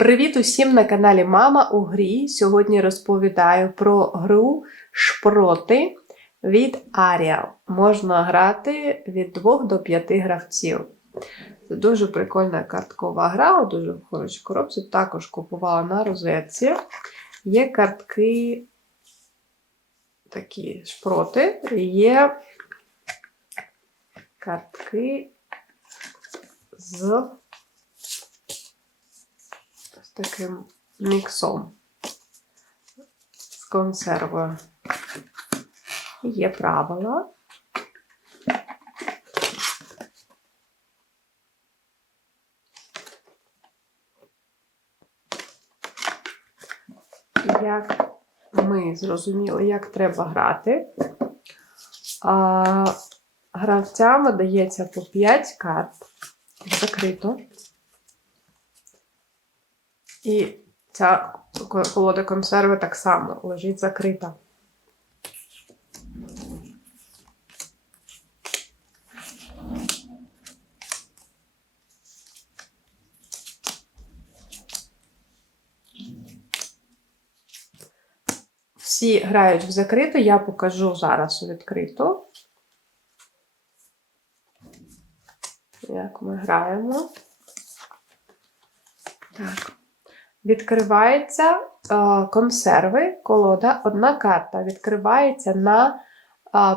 Привіт усім на каналі Мама у грі. Сьогодні розповідаю про гру Шпроти від Arial. Можна грати від 2 до 5 гравців. Це дуже прикольна карткова гра, дуже хорошій коробці. Також купувала на розетці. Є картки такі шпроти, є картки з таким міксом з консервою. Є правила. Як ми зрозуміли, як треба грати, а, гравцям дається по 5 карт закрито. І ця колода консерви так само лежить закрита. Всі грають в закриту, я покажу зараз у відкриту. Як ми граємо. Так. Відкривається е, консерви, колода, одна карта відкривається на е,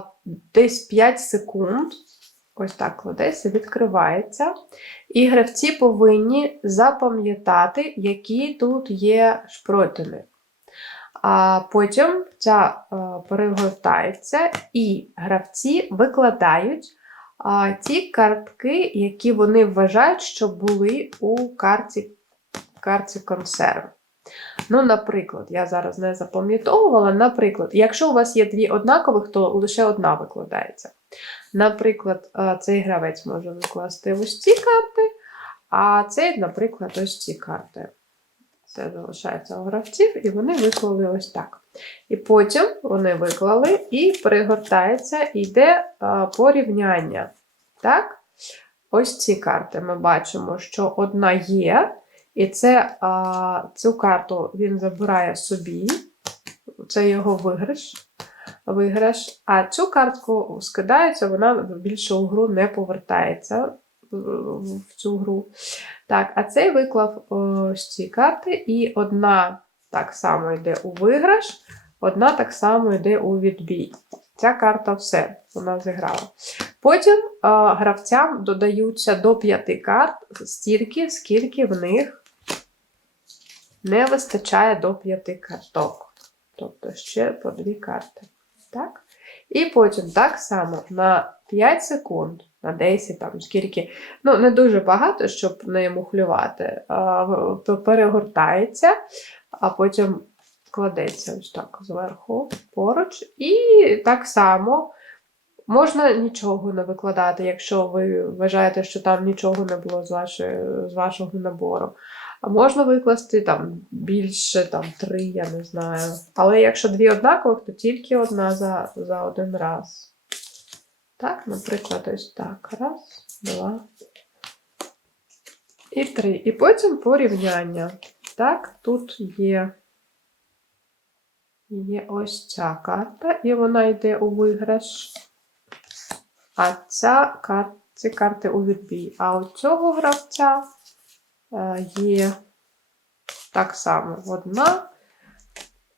десь 5 секунд. Ось так кладеться, відкривається. І гравці повинні запам'ятати, які тут є шпротини. А потім ця е, перегортається, і гравці викладають е, ті картки, які вони вважають, що були у карті карті консерв. Ну, наприклад, я зараз не запам'ятовувала, наприклад, якщо у вас є дві однакових, то лише одна викладається. Наприклад, е, цей гравець може викласти ось ці карти, а цей, наприклад, ось ці карти. Це залишається у гравців, і вони виклали ось так. І потім вони виклали і перегортається, і йде е, порівняння. Так? Ось ці карти ми бачимо, що одна є. І це, а, цю карту він забирає собі, це його виграш. виграш. А цю картку скидається, вона більше у гру не повертається в цю гру. Так, А цей виклав ось ці карти, і одна так само йде у виграш, одна так само йде у відбій. Ця карта все, вона зіграла. Потім а, гравцям додаються до п'яти карт стільки, скільки в них не вистачає до 5 карток. Тобто ще по 2 карти. Так? І потім так само на 5 секунд, на 10, там скільки, ну, не дуже багато, щоб не мухлювати, а, перегортається, а потім кладеться ось так зверху поруч. І так само. Можна нічого не викладати, якщо ви вважаєте, що там нічого не було з, вашої, з вашого набору. А можна викласти там більше там три, я не знаю. Але якщо дві однакових, то тільки одна за, за один раз. Так, наприклад, ось так. Раз, два. І три. І потім порівняння. Так, тут є. Є ось ця карта, і вона йде у виграш. А ця кар... ці карти у відбій. А у цього гравця є так само одна.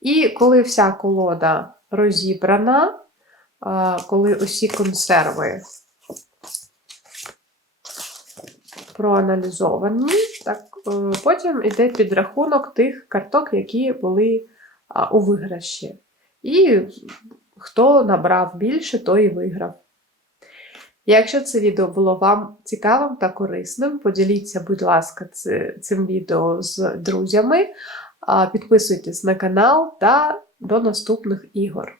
І коли вся колода розібрана, е, коли усі консерви проаналізовані, так, е, потім йде підрахунок тих карток, які були у виграші. І хто набрав більше, той і виграв. Якщо це відео було вам цікавим та корисним, поділіться, будь ласка, цим відео з друзями, підписуйтесь на канал та до наступних ігор.